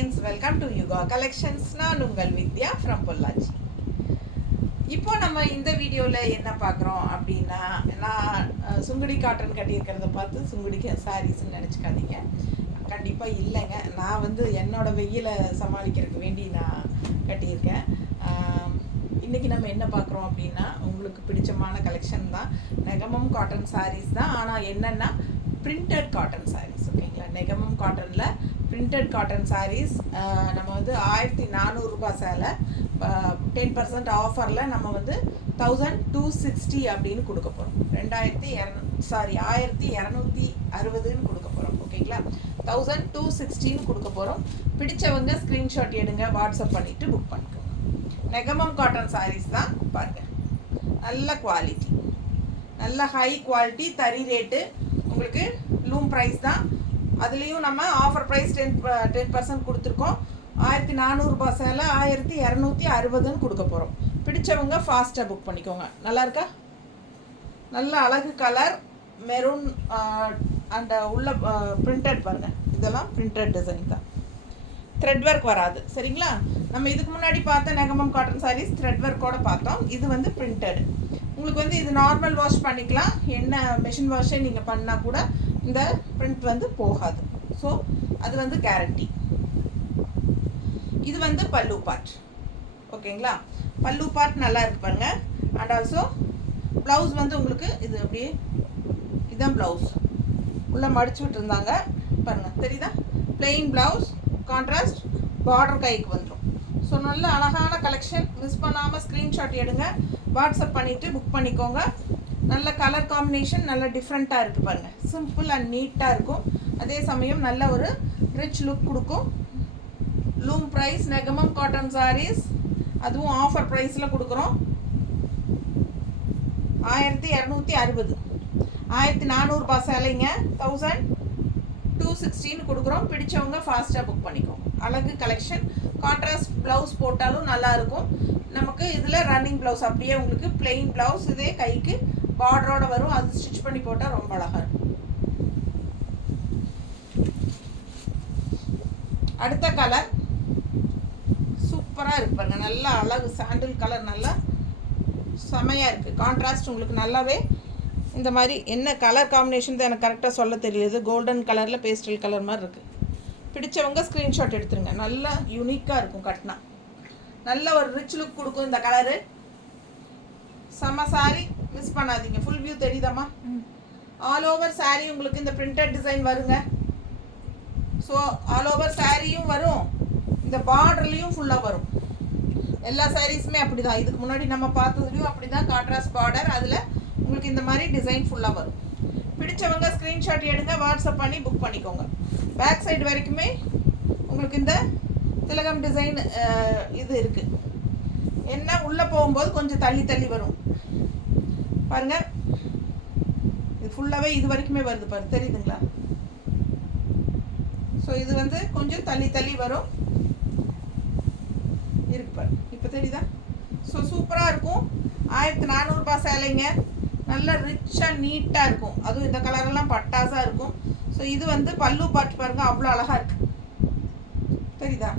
Friends, welcome to Yuga collections. நான் உங்கள் வித்யா from Pollachi. இப்போ நம்ம இந்த வீடியோவில் என்ன பார்க்குறோம் அப்படின்னா, நான் சுங்குடி காட்டன் கட்டியிருக்கிறத பார்த்து சுங்குடி சாரீஸ்ன்னு நினச்சிக்காதீங்க. கண்டிப்பாக இல்லைங்க. நான் என்னோடய வெயிலை சமாளிக்கிறதுக்கு வேண்டி நான் கட்டியிருக்கேன். இன்றைக்கி நம்ம என்ன பார்க்குறோம் அப்படின்னா, உங்களுக்கு பிடிச்சமான கலெக்ஷன் தான். நெகமம் காட்டன் சாரீஸ் தான். ஆனால் என்னென்னா பிரிண்டட் காட்டன் சாரீஸ். ஓகேங்களா, நெகமம் காட்டனில் பிரிண்டட் காட்டன் சாரீஸ் நம்ம 1400 ரூபாய் சேலை 10% ஆஃபரில் நம்ம 1260 அப்படின்னு கொடுக்க போகிறோம். 1260ன்னு கொடுக்க போகிறோம். ஓகேங்களா, 1260ன்னு கொடுக்க போகிறோம். பிடிச்சவங்க ஸ்க்ரீன்ஷாட் எடுங்க, வாட்ஸ்அப் பண்ணிவிட்டு புக் பண்ணிக்கோங்க. நெகமம் காட்டன் சாரீஸ் தான் பாருங்கள். நல்ல குவாலிட்டி, நல்ல ஹை குவாலிட்டி, தறி ரேட்டு, உங்களுக்கு லூம் ப்ரைஸ் தான். அதுலேயும் நம்ம ஆஃபர் ப்ரைஸ் 10% கொடுத்துருக்கோம். 1400 ரூபாய் சேலை 1260ன்னு கொடுக்க போகிறோம். பிடிச்சவங்க ஃபாஸ்ட்டாக புக் பண்ணிக்கோங்க. நல்லா இருக்கா? நல்ல அழகு கலர் மெரூன் அந்த உள்ள பிரிண்டட் பாருங்கள். இதெல்லாம் பிரிண்டட் டிசைன் தான், த்ரெட் ஒர்க் வராது. சரிங்களா, நம்ம இதுக்கு முன்னாடி பார்த்த நெகமம் காட்டன் சாரீஸ் த்ரெட் ஒர்க்கோட பார்த்தோம். இது பிரிண்டட். உங்களுக்கு இது நார்மல் வாஷ் பண்ணிக்கலாம். என்ன மெஷின் வாஷே நீங்கள் பண்ணால் கூட இந்த பிரிண்ட் போகாது. ஸோ அது கேரண்டி. இது பல்லு பார்ட். ஓகேங்களா, பல்லு பார்ட் நல்லா இருக்கு பாருங்க. அண்ட் ஆல்சோ ப்ளவுஸ் உங்களுக்கு இது அப்படியே இதுதான் ப்ளவுஸ். உள்ளே மடிச்சு விட்டுருந்தாங்க பாருங்கள், தெரியுதா? பிளெயின் ப்ளவுஸ், கான்ட்ராஸ்ட் பார்டர் கைக்கு வந்துடும். ஸோ நல்ல அழகான கலெக்ஷன். மிஸ் பண்ணாமல் ஸ்க்ரீன்ஷாட் எடுங்க, வாட்ஸ்அப் பண்ணிவிட்டு புக் பண்ணிக்கோங்க. நல்ல கலர் காம்பினேஷன், நல்ல டிஃப்ரெண்ட்டாக இருக்குது பாருங்கள். சிம்பிள் அண்ட் நீட்டாக இருக்கும். அதே சமயம் நல்ல ஒரு ரிச் லுக் கொடுக்கும். Loom price Negamam cotton saris, அதுவும் ஆஃபர் ப்ரைஸில் கொடுக்குறோம். 1260, 1400 ரூபாய் சேலைங்க 1260ன்னு கொடுக்குறோம். பிடிச்சவங்க ஃபாஸ்ட்டாக புக் பண்ணிக்கோங்க. அழகு கலெக்ஷன். கான்ட்ராஸ்ட் ப்ளவுஸ் போட்டாலும் நல்லாயிருக்கும். நமக்கு இதில் ரன்னிங் ப்ளவுஸ் அப்படியே உங்களுக்கு பிளெயின் ப்ளவுஸ், இதே கைக்கு பார்டரோட வரும். அது ஸ்டிச் பண்ணி போட்டால் ரொம்ப அழகாக இருக்கும். அடுத்த கலர் சூப்பராக இருக்கு பாருங்க. நல்லா அழகு சாண்டில் கலர், நல்லா செமையாக இருக்குது. கான்ட்ராஸ்ட் உங்களுக்கு நல்லாவே இந்த மாதிரி என்ன கலர் காம்பினேஷன் தான் எனக்கு கரெக்டாக சொல்ல தெரியுது. கோல்டன் கலரில் பேஸ்டல் கலர் மாதிரி இருக்குது. பிடிச்சவங்க ஸ்க்ரீன்ஷாட் எடுத்துருங்க. நல்லா யூனிக்காக இருக்கும். கட்டினா நல்ல ஒரு ரிச் லுக் கொடுக்கும் இந்த கலரு. செம்ம சாரி, மிஸ் பண்ணாதீங்க. ஃபுல் வியூ தெரியுதாம்மா? ஆல் ஓவர் சாரீ உங்களுக்கு இந்த பிரிண்டட் டிசைன் வருங்க. ஸோ ஆல் ஓவர் சாரியும் வரும், இந்த பார்டர்லேயும் ஃபுல்லாக வரும். எல்லா சாரீஸுமே அப்படி தான். இதுக்கு முன்னாடி நம்ம பார்த்ததுலையும் அப்படி தான். கான்ட்ராஸ்ட் பார்டர், அதில் உங்களுக்கு இந்த மாதிரி டிசைன் ஃபுல்லாக வரும். பிடிச்சவங்க ஸ்க்ரீன்ஷாட் எடுங்க, வாட்ஸ்அப் பண்ணி புக் பண்ணிக்கோங்க. பேக் சைடு வரைக்குமே உங்களுக்கு இந்த திலகம் டிசைன் இது இருக்குது. என்ன உள்ளே போகும்போது கொஞ்சம் தள்ளி தள்ளி வரும் பாருங்கள். இது ஃபுல்லாகவே இது வரைக்குமே வருது பாரு, தெரியுதுங்களா? ஸோ இது கொஞ்சம் தள்ளி தள்ளி வரும் இருக்கு பாரு, இப்போ தெரியுதா? ஸோ சூப்பராக இருக்கும். 1400 ரூபாய் சேலைங்க. நல்ல ரிச்சாக நீட்டாக இருக்கும். அதுவும் இந்த கலரெல்லாம் பட்டாசாக இருக்கும். ஸோ இது பல்லு பார்ட் பாருங்கள், அவ்வளோ அழகாக இருக்குது. தெரியுதா?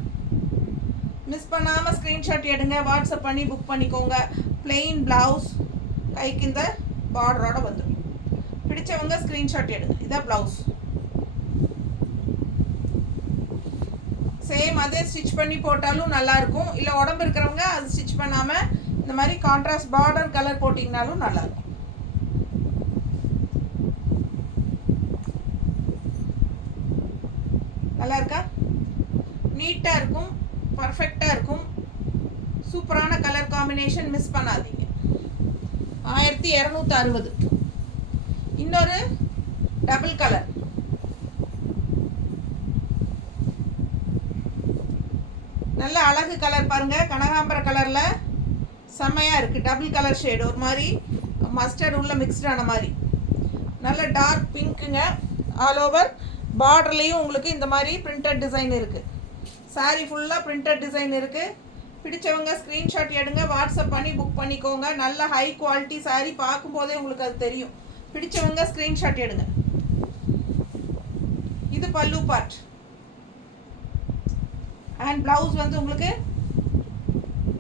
மிஸ் பண்ணாமல் ஸ்க்ரீன்ஷாட் எடுங்க, வாட்ஸ்அப் பண்ணி புக் பண்ணிக்கோங்க. பிளெயின் ப்ளவுஸ், கைக்கு இந்த பார்டரோட வந்துடும். பிடிச்சவங்க ஸ்க்ரீன்ஷாட் எடுங்க. இதான் ப்ளவுஸ். சேம் அதே ஸ்டிச் பண்ணி போட்டாலும் நல்லாயிருக்கும். இல்லை உடம்பு இருக்கிறவங்க அது ஸ்டிச் பண்ணாமல் இந்த மாதிரி கான்ட்ராஸ்ட் பார்டர் கலர் போட்டிங்கனாலும் நல்லாயிருக்கும். நல்லா இருக்கா? நீட்டாக இருக்கும், பர்ஃபெக்டாக இருக்கும். சூப்பரான கலர் காம்பினேஷன், மிஸ் பண்ணாதீங்க. 1260. இன்னொரு டபுள் கலர், நல்ல அழகு கலர் பாருங்கள். கனகாம்பர கலரில் செம்மையாக இருக்குது. டபுள் கலர் ஷேடு, ஒரு மாதிரி மஸ்டர்ட் உள்ள மிக்ஸ்டான மாதிரி. நல்ல டார்க் பிங்க்குங்க. ஆல் ஓவர் பார்டர்லேயும் உங்களுக்கு இந்த மாதிரி பிரிண்டட் டிசைன் இருக்குது. சாரீ ஃபுல்லாக பிரிண்டட் டிசைன் இருக்குது. பிடிச்சவங்க ஸ்க்ரீன்ஷாட் எடுங்க, வாட்ஸ்அப் பண்ணி புக் பண்ணிக்கோங்க. நல்ல ஹை குவாலிட்டி சாரீ, பார்க்கும்போதே உங்களுக்கு அது தெரியும். பிடிச்சவங்க ஸ்க்ரீன்ஷாட் எடுங்க. இது பல்லு பார்ட். அண்ட் ப்ளவுஸ் வந்து உங்களுக்கு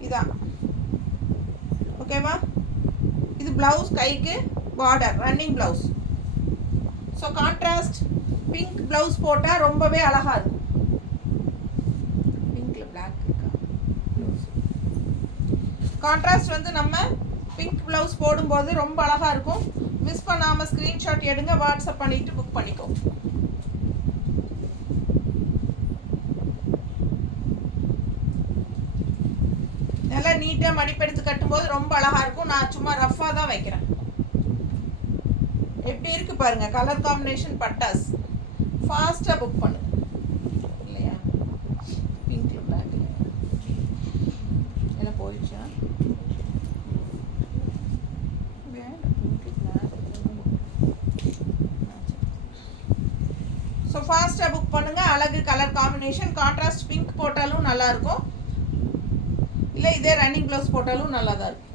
இதான். ஓகேவா? இது ப்ளவுஸ், கைக்கு border, running blouse. So contrast pink blouse போட்டால் ரொம்பவே அழகாக இருக்கும். பிங்க்கில் பிளாக் இருக்கா ப்ளவுஸ்? கான்ட்ராஸ்ட் வந்து நம்ம பிங்க் ப்ளவுஸ் போடும்போது ரொம்ப அழகாக இருக்கும். மிஸ் பண்ணாமல் ஸ்க்ரீன்ஷாட் எடுங்க, வாட்ஸ்அப் பண்ணிவிட்டு புக் பண்ணிக்கோ. நல்லா நீட்டாக மடிப்பெடுத்து கட்டும்போது ரொம்ப அழகாக இருக்கும். நான் சும்மா ரஃப்பாக தான் வைக்கிறேன். எப்படி இருக்கு பாருங்க கலர் காம்பினேஷன் பட்டாஸ். ஃபாஸ்ட்டாக புக் பண்ணு இல்லையா? பிங்க்ல பிளாக் என்ன போயிடுச்சா? ஸோ ஃபாஸ்ட்டாக புக் பண்ணுங்க. அழகு கலர் காம்பினேஷன். கான்ட்ராஸ்ட் பிங்க் போட்டாலும் நல்லாயிருக்கும், இல்லை இதே ரன்னிங் ப்ளவுஸ் போட்டாலும் நல்லா தான் இருக்கும்.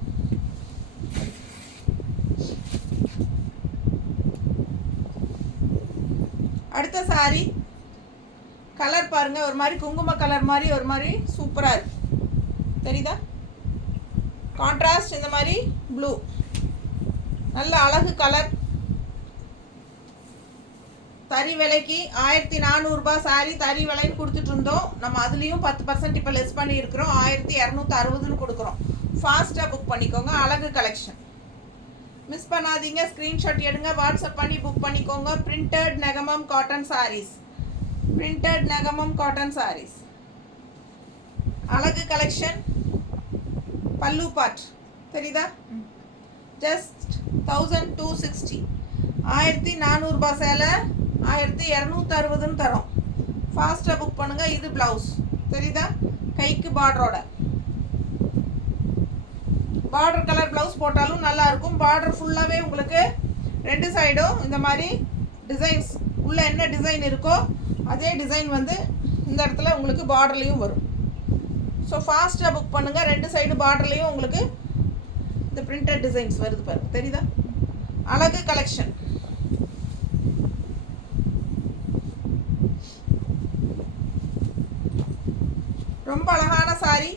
அடுத்த சாரி கலர் பாருங்க, ஒரு மாதிரி குங்கும கலர் மாதிரி ஒரு மாதிரி சூப்பராக இருக்கு. தெரியுதா? கான்ட்ராஸ்ட் இந்த மாதிரி ப்ளூ, நல்ல அழகு கலர். தறி விலைக்கு 1400 ரூபாய் சாரி தறி விலைன்னு கொடுத்துட்டு இருந்தோம். நம்ம அதுலேயும் 10% இப்போ லெஸ் பண்ணி இருக்கிறோம். 1260 கொடுக்குறோம். ஃபாஸ்ட்டாக புக் பண்ணிக்கோங்க. அழகு கலெக்ஷன் மிஸ் பண்ணாதீங்க. ஸ்க்ரீன்ஷாட் எடுங்க, வாட்ஸ்அப் பண்ணி புக் பண்ணிக்கோங்க. Printed Negamam cotton saris, printed Negamam cotton saris, அழகு கலெக்ஷன். பல்லு பார்ட் தெரியுதா? ஜஸ்ட் 1260. 1400 ரூபாய் சேலை 1260 தரோம். ஃபாஸ்ட்டாக புக் பண்ணுங்கள். இது ப்ளவுஸ் தெரியுதா? கைக்கு பார்டரோட பார்டர் கலர் ப்ளவுஸ் போட்டாலும் நல்லாயிருக்கும். பார்டர் ஃபுல்லாகவே உங்களுக்கு ரெண்டு சைடும் இந்த மாதிரி டிசைன்ஸ், உள்ளே என்ன டிசைன் இருக்கோ அதே டிசைன் வந்து இந்த இடத்துல உங்களுக்கு பார்டர்லேயும் வரும். ஸோ ஃபாஸ்ட்டாக புக் பண்ணுங்கள். ரெண்டு சைடு பார்டர்லேயும் உங்களுக்கு இந்த பிரிண்டட் டிசைன்ஸ் வருது பாருங்க, தெரியுதா? அழகு கலெக்ஷன். ரொம்ப அழகான சாரி.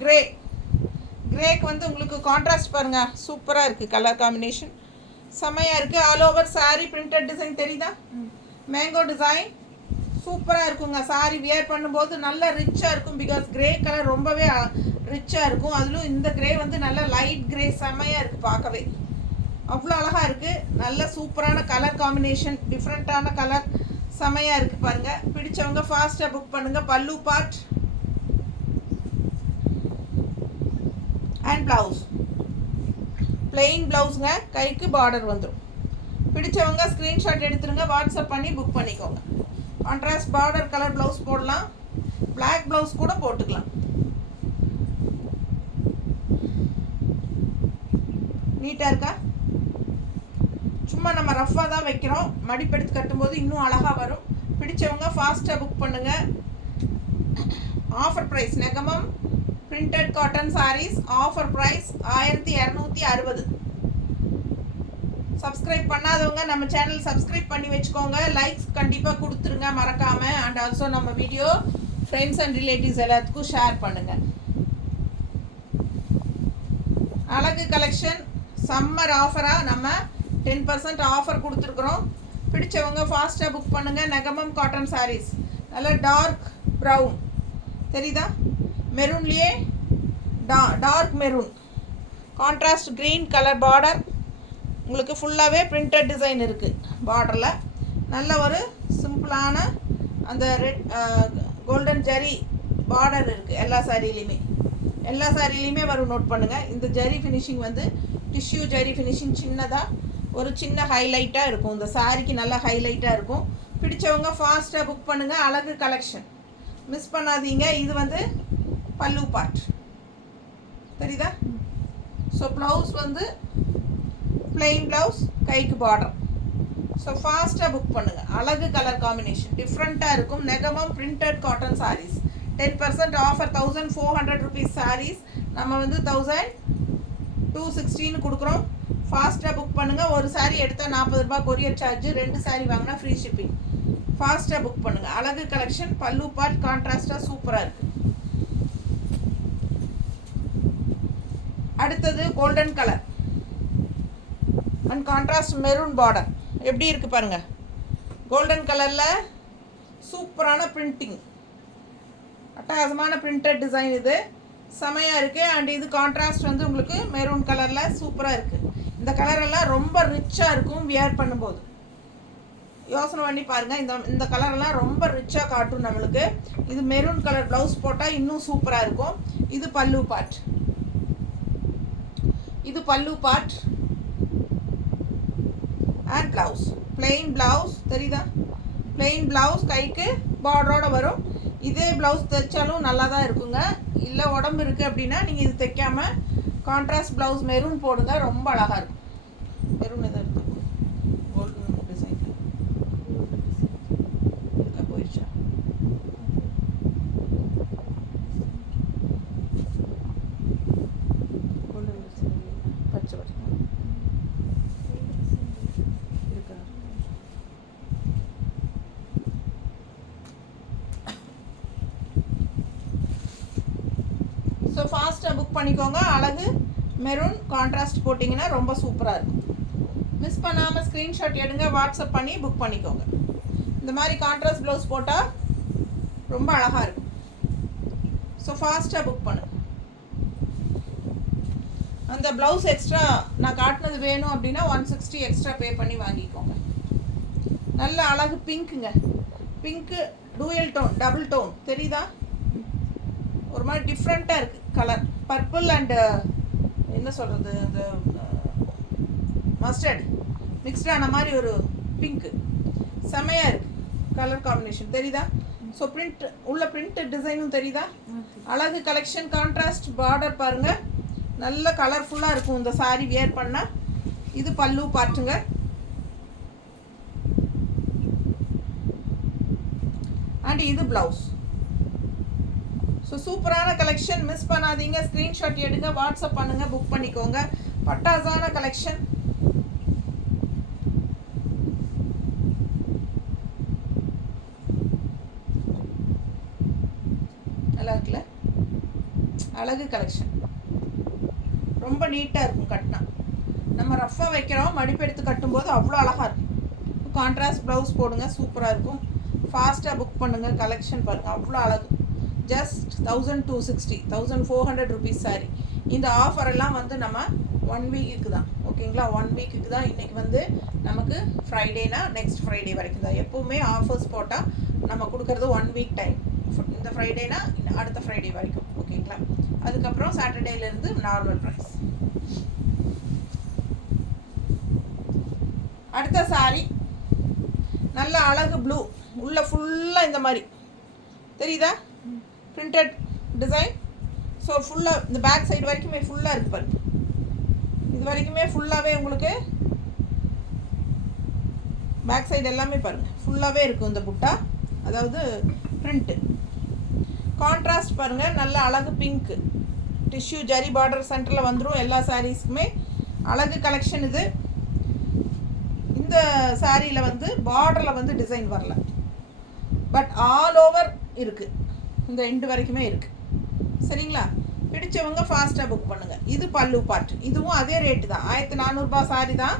கிரே, கிரேக்கு வந்து உங்களுக்கு கான்ட்ராஸ்ட் பாருங்கள், சூப்பராக இருக்குது. கலர் காம்பினேஷன் செம்மையாக இருக்குது. All over sorry printed design தெரியுதா? மேங்கோ டிசைன் சூப்பராக இருக்குங்க. சாரி வியர் பண்ணும்போது நல்லா ரிச்சாக இருக்கும். பிகாஸ் கிரே கலர் ரொம்பவே ரிச்சாக இருக்கும். அதிலும் இந்த கிரே வந்து நல்லா லைட் கிரே, செம்மையாக இருக்குது பார்க்கவே. அவ்வளோ அழகாக இருக்குது. நல்ல சூப்பரான கலர் காம்பினேஷன், டிஃப்ரெண்ட்டான கலர், செம்மையாக இருக்குது பாருங்கள். பிடிச்சவங்க ஃபாஸ்ட்டாக புக் பண்ணுங்கள். பல்லு பார்ட் அண்ட் ப்ளவுஸ் பிளெயின் ப்ளவுஸுங்க, கைக்கு பார்டர் வந்துடும். பிடிச்சவங்க ஸ்க்ரீன்ஷாட் எடுத்துருங்க, வாட்ஸ்அப் பண்ணி புக் பண்ணிக்கோங்க. கான்ட்ராஸ்ட் பார்டர் கலர் ப்ளவுஸ் போடலாம், பிளாக் ப்ளவுஸ் கூட போட்டுக்கலாம். நீட்டாக இருக்கா? சும்மா நம்ம ரஃப்பாக தான் வைக்கிறோம். மடிப்பெடுத்து கட்டும்போது இன்னும் அழகாக வரும். பிடிச்சவங்க ஃபாஸ்ட்டாக புக் பண்ணுங்கள். Offer price Negamam printed cotton saris offer price 1260. Subscribe பண்ணாதவங்க நம்ம சேனல் சப்ஸ்கிரைப் பண்ணி வச்சுக்கோங்க. லைக்ஸ் கண்டிப்பாக கொடுத்துருங்க மறக்காமல். அண்ட் ஆல்சோ நம்ம வீடியோ ஃப்ரெண்ட்ஸ் அண்ட் ரிலேட்டிவ்ஸ் எல்லாத்துக்கும் ஷேர் பண்ணுங்கள். அழகு கலெக்ஷன் சம்மர் ஆஃபராக நம்ம 10% ஆஃபர் கொடுத்துருக்குறோம். பிடிச்சவங்க ஃபாஸ்ட்டாக புக் பண்ணுங்கள். நெகமம் காட்டன் சாரீஸ் நல்லா டார்க் ப்ரௌன் தெரியுதா? மெரூன்லேயே dark maroon, contrast green colour border. உங்களுக்கு ஃபுல்லாகவே பிரிண்டட் டிசைன் இருக்குது பார்டரில். நல்ல ஒரு சிம்பிளான அந்த ரெட் கோல்டன் ஜரி பார்டர் இருக்குது எல்லா சாரிலையுமே வரும். நோட் பண்ணுங்கள். இந்த ஜரி ஃபினிஷிங் வந்து டிஷ்யூ ஜரி ஃபினிஷிங், சின்னதாக ஒரு சின்ன ஹைலைட்டாக இருக்கும். இந்த சாரிக்கு நல்லா ஹைலைட்டாக இருக்கும். பிடிச்சவங்க ஃபாஸ்ட்டாக புக் பண்ணுங்கள். அழகு கலெக்ஷன் மிஸ் பண்ணாதீங்க. இது வந்து பல்லு பார்ட் தெரியுதா? ஸோ ப்ளவுஸ் வந்து பிளெயின் ப்ளவுஸ், கைக்கு பார்டர். ஸோ ஃபாஸ்ட்டாக புக் பண்ணுங்கள். அழகு கலர் காம்பினேஷன் டிஃப்ரெண்ட்டாக இருக்கும். Negamam printed cotton saris 10% offer. 1400 rupees saris நம்ம வந்து 1260 கொடுக்குறோம். ஃபாஸ்ட்டாக புக் பண்ணுங்கள். ஒரு சாரீ எடுத்தால் 40 ரூபாய் கொரியர் சார்ஜ், 2 சாரீ வாங்கினா ஃப்ரீ ஷிப்பிங். ஃபாஸ்ட்டாக புக் பண்ணுங்கள். அழகு கலெக்ஷன், பல்லு பார்ட் கான்ட்ராஸ்டாக சூப்பராக இருக்குது. அடுத்தது golden colour and contrast maroon border. எப்படி இருக்குது பாருங்கள். கோல்டன் கலரில் சூப்பரான பிரிண்டிங், அட்டகாசமான பிரிண்டட் டிசைன். இது செமையாக இருக்குது. அண்ட் இது கான்ட்ராஸ்ட் வந்து உங்களுக்கு மெரூன் கலரில் சூப்பராக இருக்குது. இந்த கலரெல்லாம் ரொம்ப ரிச்சாக இருக்கும் வியர் பண்ணும்போது. யோசனை பண்ணி பாருங்கள். இந்த கலரெல்லாம் ரொம்ப ரிச்சாக காட்டும் நம்மளுக்கு. இது மெரூன் கலர் ப்ளவுஸ் போட்டால் இன்னும் சூப்பராக இருக்கும். இது பல்லு பார்ட். இது பல்லு part and blouse. Plain blouse தெரியுதா? பிளெயின் ப்ளவுஸ், கைக்கு பார்டரோடு வரும். இதே ப்ளவுஸ் தைச்சாலும் நல்லா தான் இருக்குங்க. இல்லை உடம்பு இருக்குது அப்படின்னா நீங்கள் இது தைக்காமல் கான்ட்ராஸ்ட் ப்ளவுஸ் மெரூன் போடுங்க, ரொம்ப அழகாக இருக்கும். மெரூன் எதாவது இருக்கும் கோல்டன் டிசைன் போயிடுச்சா? கோல்டன் டிசைன் பச்சை பச்சை இருக்கா? ஸோ ஃபாஸ்ட்டாக புக் பண்ணிக்கோங்க. அழகு மெரூன் கான்ட்ராஸ்ட் போட்டிங்கன்னா ரொம்ப சூப்பராக இருக்கும். மிஸ் பண்ணாமல் ஸ்க்ரீன்ஷாட் எடுங்க, வாட்ஸ்அப் பண்ணி புக் பண்ணிக்கோங்க. இந்த மாதிரி கான்ட்ராஸ்ட் ப்ளவுஸ் போட்டால் ரொம்ப அழகாக இருக்கும். ஸோ ஃபாஸ்ட்டாக புக் பண்ணுங்க. அந்த ப்ளவுஸ் எக்ஸ்ட்ரா நான் காட்டினது வேணும் அப்படின்னா 160 எக்ஸ்ட்ரா பே பண்ணி வாங்கிக்கோங்க. நல்ல அழகு பிங்க்குங்க. Pink dual tone, double tone தெரியுதா? ஒரு மாதிரி டிஃப்ரெண்ட்டாக இருக்குது கலர். பர்பிள் அண்டு என்ன சொல்கிறது, இந்த மஸ்டர்ட் மிக்ஸ்டான மாதிரி ஒரு பிங்க்கு செமையாக இருக்குது கலர் காம்பினேஷன். தெரியுதா? ஸோ பிரிண்ட் உள்ள பிரிண்ட் டிசைனும் தெரியுதா? அழகு கலெக்ஷன். கான்ட்ராஸ்ட் பார்டர் பாருங்கள், நல்ல கலர்ஃபுல்லாக இருக்கும் இந்த சாரீ வியர் பண்ணால். இது பல்லு பார்ட்டுங்க. அண்ட் இது ப்ளவுஸ். ஸோ சூப்பரான கலெக்ஷன், மிஸ் பண்ணாதீங்க. ஸ்க்ரீன்ஷாட் எடுங்க, வாட்ஸ்அப் பண்ணுங்கள், புக் பண்ணிக்கோங்க. பட்டாசான கலெக்ஷன். நல்லா இருக்குல்ல? அழகு கலெக்ஷன் ரொம்ப நீட்டாக இருக்கும் கட்டினா. நம்ம ரஃப்பாக வைக்கிறோம், மடிப்பெடுத்து கட்டும்போது அவ்வளோ அழகாக இருக்கும். கான்ட்ராஸ்ட் ப்ளவுஸ் போடுங்க, சூப்பராக இருக்கும். ஃபாஸ்ட்டாக புக் பண்ணுங்கள். கலெக்ஷன் பாருங்கள், அவ்வளோ அழகு. Just 1260, 1400 rupees sorry. இந்த ஆஃபர் எல்லாம் வந்து நம்ம 1 வீக்குக்கு தான், ஓகேங்களா? 1 வீக்குக்கு தான். இன்றைக்கி வந்து நமக்கு ஃப்ரைடேனா நெக்ஸ்ட் ஃப்ரைடே வரைக்கும் தான். எப்போவுமே ஆஃபர்ஸ் போட்டால் நம்ம கொடுக்குறது 1 வீக் டைம். இந்த ஃப்ரைடேனா அடுத்த ஃப்ரைடே வரைக்கும், ஓகேங்களா? அதுக்கப்புறம் சாட்டர்டேலேருந்து நார்மல் ப்ரைஸ். அடுத்த சாரி நல்ல அழகு ப்ளூ, உள்ள ஃபுல்லாக இந்த மாதிரி தெரியுதா? Printed design. ஸோ ஃபுல்லாக இந்த பேக் சைடு வரைக்குமே ஃபுல்லாக இருக்குது பாருங்க. இது வரைக்குமே ஃபுல்லாகவே உங்களுக்கு பேக் சைடு எல்லாமே பாருங்கள் ஃபுல்லாகவே இருக்கும் இந்த புட்டா, அதாவது பிரிண்ட்டு. கான்ட்ராஸ்ட் பாருங்கள், நல்ல அழகு பிங்க்கு டிஷ்யூ ஜரி பார்டர் சென்டரில் வந்துடும் எல்லா சாரீஸ்க்குமே. அழகு கலெக்ஷன் இது. இந்த சாரியில் வந்து பார்டரில் வந்து டிசைன் வரல, பட் ஆல் ஓவர் இருக்குது, இந்த எண்டு வரைக்குமே இருக்குது. சரிங்களா? பிடிச்சவங்க ஃபாஸ்ட்டாக புக் பண்ணுங்கள். இது பல்லு பார்ட். இதுவும் அதே ரேட்டு தான், 1400 சாரி தான்,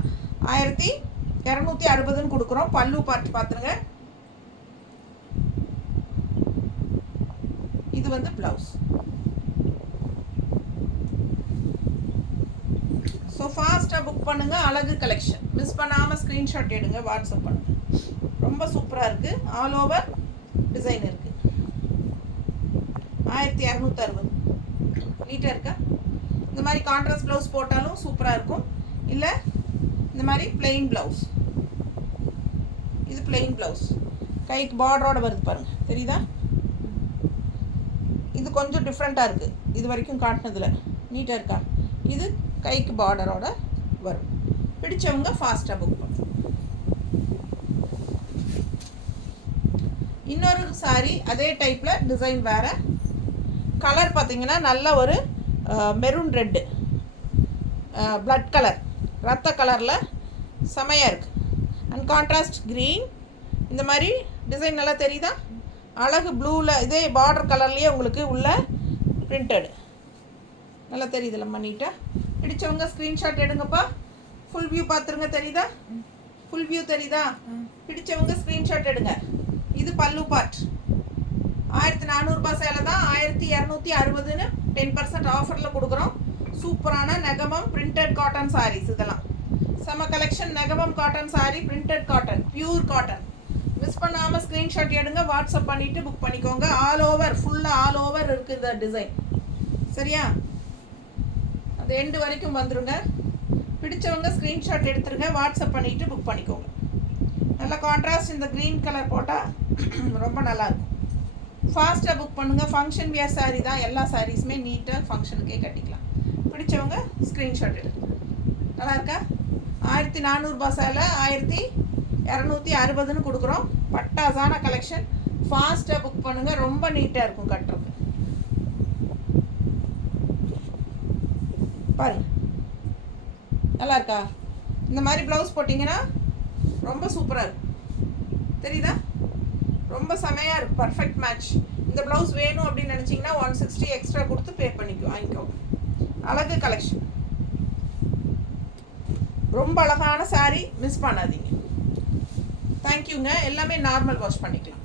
1260 கொடுக்குறோம். பல்லு பார்ட் பார்த்துருங்க. இது வந்து ப்ளவுஸ். ஸோ ஃபாஸ்ட்டாக புக் பண்ணுங்கள். அழகு கலெக்ஷன் மிஸ் பண்ணாமல் ஸ்க்ரீன்ஷாட் எடுங்க, வாட்ஸ்அப் பண்ணுங்கள். ரொம்ப சூப்பராக இருக்குது. ஆல் ஓவர் டிசைன் இருக்குது. 1260 நீட்டாக இருக்கா? இந்த மாதிரி கான்ட்ராஸ்ட் ப்ளவுஸ் போட்டாலும் சூப்பராக இருக்கும். இல்லை இந்த மாதிரி பிளெயின் ப்ளவுஸ். இது பிளெயின் ப்ளவுஸ், கைக்கு பார்டரோட வருது பாருங்கள், தெரியுதா? இது கொஞ்சம் டிஃப்ரெண்ட்டாக இருக்குது, இது வரைக்கும் காட்டினதில். நீட்டாக இருக்கா? இது கைக்கு பார்டரோட வரும். பிடிச்சவங்க ஃபாஸ்ட்டாக புக் பண்ணுங்க. இன்னொரு சாரி அதே டைப்பில் டிசைன் வேறு. கலர் பார்த்திங்கன்னா நல்ல ஒரு மெரூன் ரெட்டு, பிளட் கலர், ரத்த கலரில் செமையாக இருக்குது. அண்ட் கான்ட்ராஸ்ட் க்ரீன், இந்த மாதிரி டிசைன் நல்லா தெரியுதா? அழகு ப்ளூவில் இதே பார்டர் கலர்லேயே உங்களுக்கு உள்ள பிரிண்டட் நல்லா தெரியுதுல்லம்மா நீட்டாக. பிடிச்சவங்க ஸ்க்ரீன்ஷாட் எடுங்கப்பா. ஃபுல் வியூ பார்த்துருங்க. தெரியுதா? ஃபுல் வியூ தெரியுதா? பிடிச்சவங்க ஸ்க்ரீன்ஷாட் எடுங்க. இது பல்லு பார்ட். 1400 சேலை தான் 1260ன்னு 10% ஆஃபரில் கொடுக்குறோம். சூப்பரான நெகமம் பிரிண்டட் காட்டன் சாரீஸ். இதெல்லாம் செம collection. Negamam cotton sari, printed cotton, pure cotton. Miss பண்ணாமல் ஸ்க்ரீன்ஷாட் எடுங்க, வாட்ஸ்அப் பண்ணிவிட்டு புக் பண்ணிக்கோங்க. ஆல் ஓவர், ஃபுல்லாக ஆல் ஓவர் இருக்குது இந்த டிசைன். சரியா? அது எண்டு வரைக்கும் வந்துடுங்க. பிடிச்சவங்க ஸ்க்ரீன்ஷாட் எடுத்துருங்க, வாட்ஸ்அப் பண்ணிவிட்டு புக் பண்ணிக்கோங்க. நல்லா கான்ட்ராஸ்ட் இந்த க்ரீன் கலர் போட்டால் ரொம்ப நல்லாயிருக்கும். ஃபாஸ்ட்டாக புக் பண்ணுங்கள். ஃபங்க்ஷன் வியர் சாரீ தான். எல்லா சாரீஸுமே நீட்டாக ஃபங்க்ஷனுக்கே கட்டிக்கலாம். பிடிச்சவங்க ஸ்க்ரீன்ஷாட் எடுங்க. நல்லா இருக்கா? 1400 சேலை 1260ன்னு கொடுக்குறோம். பட்டாசான கலெக்ஷன். ஃபாஸ்ட்டாக புக் பண்ணுங்கள். ரொம்ப நீட்டாக இருக்கும் கட்டுறது. பாருங்கள், நல்லா இருக்கா? இந்த மாதிரி ப்ளவுஸ் போட்டிங்கன்னா ரொம்ப சூப்பராக இருக்கும். தெரியுதா? ரொம்ப செமையாக இருக்கும். Perfect match. இந்த ப்ளவுஸ் வேணும் அப்படின்னு நினச்சிங்கன்னா 160 எக்ஸ்ட்ரா கொடுத்து பே வாங்கிக்கோங்க. அழகு கலெக்ஷன். ரொம்ப அழகான சாரீ. மிஸ் பண்ணாதீங்க. தேங்க்யூங்க. எல்லாமே நார்மல் வாஷ் பண்ணிக்கலாம்.